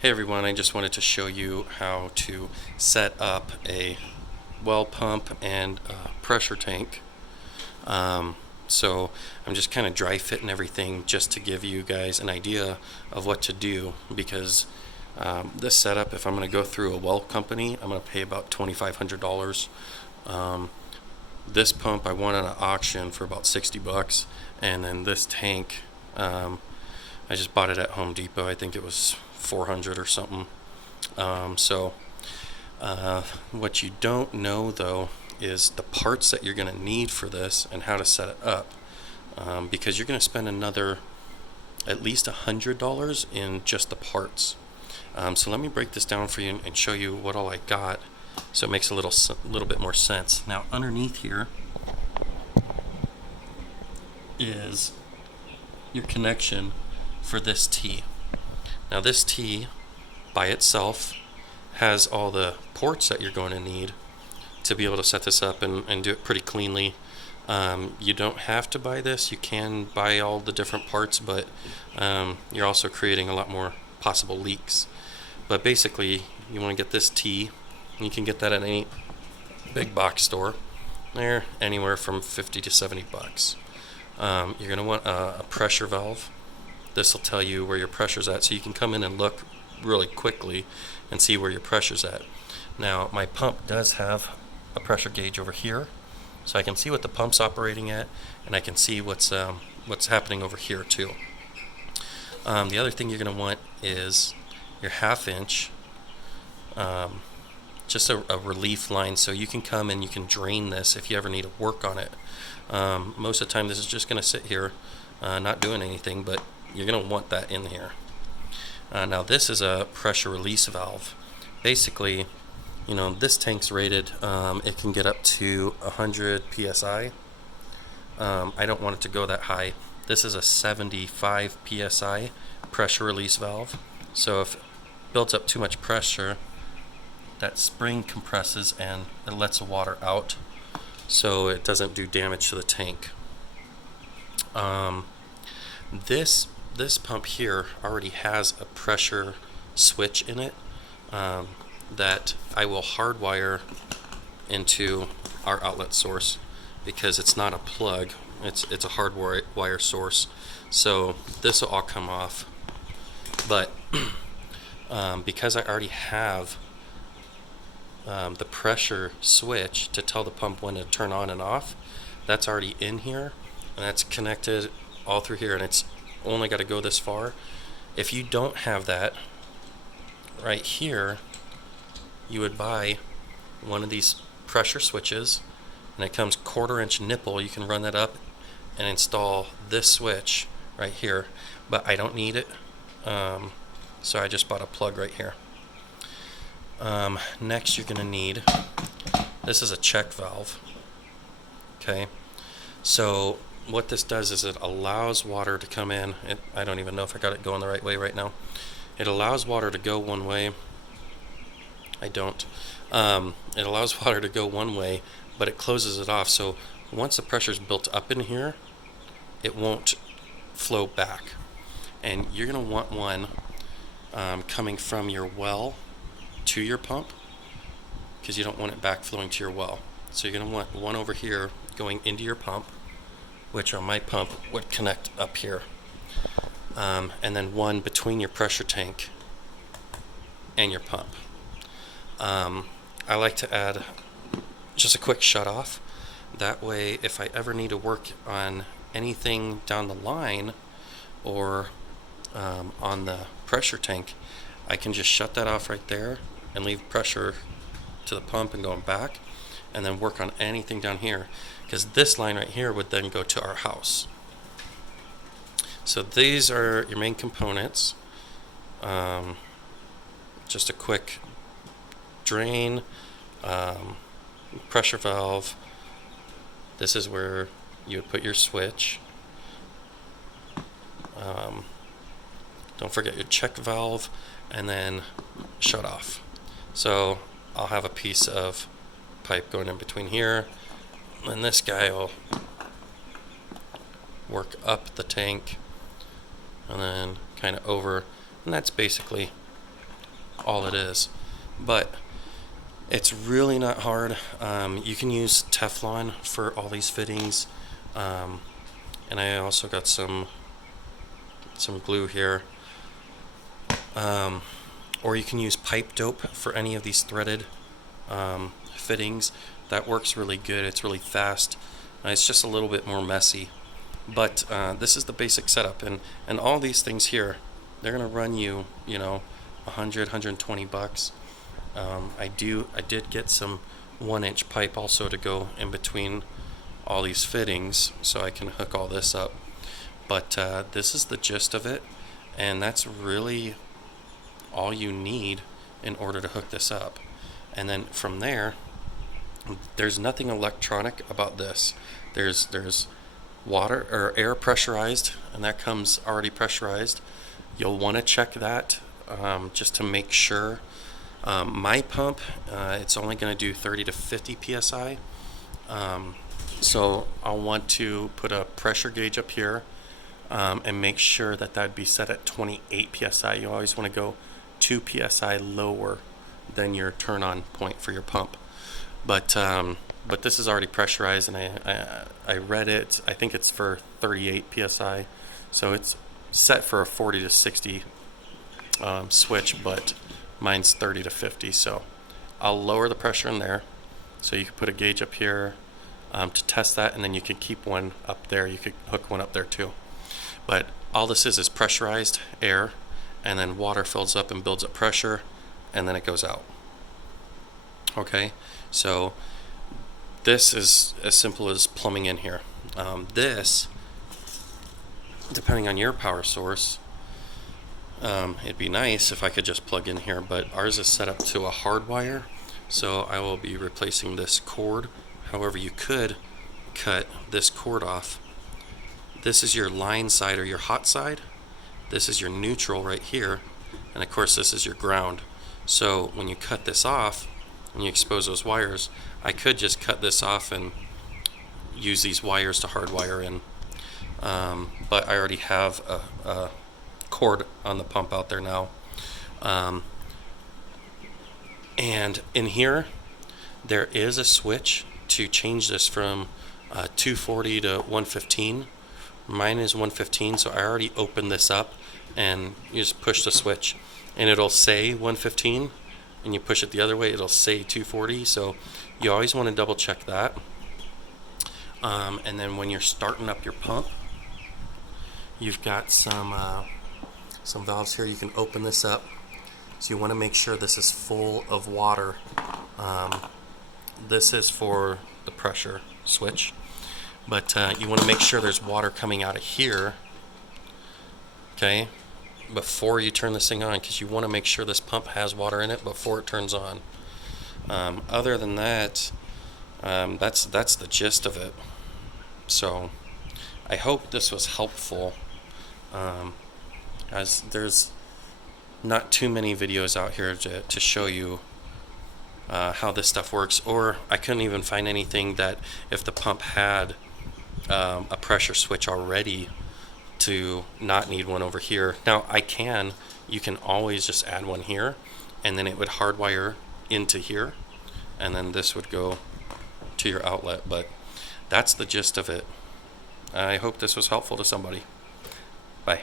Hey everyone, I just wanted to show you how to set up a well pump and pressure tank. So I'm just kind of dry fitting everything just to give you guys an idea of what to do, because this setup, if I'm going to go through a well company, I'm going to pay about $2,500. This pump I won at an auction for about 60 bucks, and then this tank I just bought it at Home Depot. I think it was 400 or something. So what you don't know though is the parts that you're going to need for this and how to set it up, because you're going to spend another at least $100 in just the parts. So let me break this down for you and show you what all I got, so it makes a little bit more sense. Now underneath here is your connection for this T. Now this T by itself has all the ports that you're going to need to be able to set this up and do it pretty cleanly. You don't have to buy this. You can buy all the different parts, but you're also creating a lot more possible leaks. But basically, you want to get this T. You can get that at any big box store. They're anywhere from 50 to 70 bucks. You're going to want a pressure valve. This will tell you where your pressure's at, so you can come in and look really quickly and see where your pressure's at. Now my pump does have a pressure gauge over here, so I can see what the pump's operating at, and I can see what's happening over here too. The other thing you're going to want is your 1/2 inch, just a relief line, so you can come and you can drain this if you ever need to work on it. Most of the time this is just going to sit here not doing anything, but you're going to want that in here. Now this is a pressure release valve. Basically, this tank's rated, it can get up to 100 psi. I don't want it to go that high. This is a 75 psi pressure release valve. So if it builds up too much pressure, that spring compresses and it lets the water out, so it doesn't do damage to the tank. This pump here already has a pressure switch in it that I will hardwire into our outlet source, because it's not a plug, it's a hardwire source. So this will all come off, but because I already have the pressure switch to tell the pump when to turn on and off, that's already in here, and that's connected all through here, and it's only got to go this far. If you don't have that right here, you would buy one of these pressure switches, and it comes 1/4 inch nipple. You can run that up and install this switch right here, but I don't need it, so I just bought a plug right here. Next you're going to need, this is a check valve. Okay, so what this does is it allows water to come in. I don't even know if I got it going the right way right now. It allows water to go one way. I don't. It allows water to go one way, but it closes it off. So once the pressure's built up in here, it won't flow back. And you're going to want one coming from your well to your pump, because you don't want it backflowing to your well. So you're going to want one over here going into your pump, which on my pump would connect up here, and then one between your pressure tank and your pump. I like to add just a quick shut off. That way, if I ever need to work on anything down the line or on the pressure tank, I can just shut that off right there and leave pressure to the pump and going back, and then work on anything down here, because this line right here would then go to our house. So these are your main components. Just a quick drain, pressure valve. This is where you would put your switch. Don't forget your check valve, and then shut off. So I'll have a piece of pipe going in between here, and this guy will work up the tank and then kind of over, and that's basically all it is. But it's really not hard. You can use Teflon for all these fittings. And I also got some glue here. Or you can use pipe dope for any of these threaded fittings. That works really good. It's really fast. It's just a little bit more messy. But this is the basic setup. And all these things here, they're going to run you, you know, 100, 120 bucks. I did get some 1-inch pipe also to go in between all these fittings so I can hook all this up. But this is the gist of it, and that's really all you need in order to hook this up. And then from there, there's nothing electronic about this. There's water or air pressurized, and that comes already pressurized. You'll want to check that just to make sure. My pump, it's only going to do 30 to 50 psi. So I'll want to put a pressure gauge up here and make sure that that'd be set at 28 psi. You always want to go 2 psi lower than your turn on point for your pump. But this is already pressurized, and I read it. I think it's for 38 psi. So it's set for a 40 to 60 switch, but mine's 30 to 50. So I'll lower the pressure in there. So you can put a gauge up here to test that, and then you can keep one up there. You could hook one up there too. But all this is pressurized air, and then water fills up and builds up pressure, and then it goes out. Okay, so this is as simple as plumbing in here. This, depending on your power source, it'd be nice if I could just plug in here, but ours is set up to a hard wire, so I will be replacing this cord. However, you could cut this cord off. This is your line side or your hot side. This is your neutral right here, and of course this is your ground. So when you cut this off and you expose those wires, I could just cut this off and use these wires to hardwire in, but I already have a cord on the pump out there now. And in here there is a switch to change this from 240 to 115. Mine is 115, so I already opened this up, and you just push the switch and it'll say 115, and you push it the other way, it'll say 240. So you always want to double check that. And then when you're starting up your pump, you've got some valves here. You can open this up, so you want to make sure this is full of water. This is for the pressure switch, but you want to make sure there's water coming out of here, okay, before you turn this thing on, because you want to make sure this pump has water in it before it turns on. Other than that, that's the gist of it. So I hope this was helpful, as there's not too many videos out here to show you how this stuff works, or I couldn't even find anything that if the pump had a pressure switch already to not need one over here. Now you can always just add one here, and then it would hardwire into here, and then this would go to your outlet. But that's the gist of it. I hope this was helpful to somebody. Bye.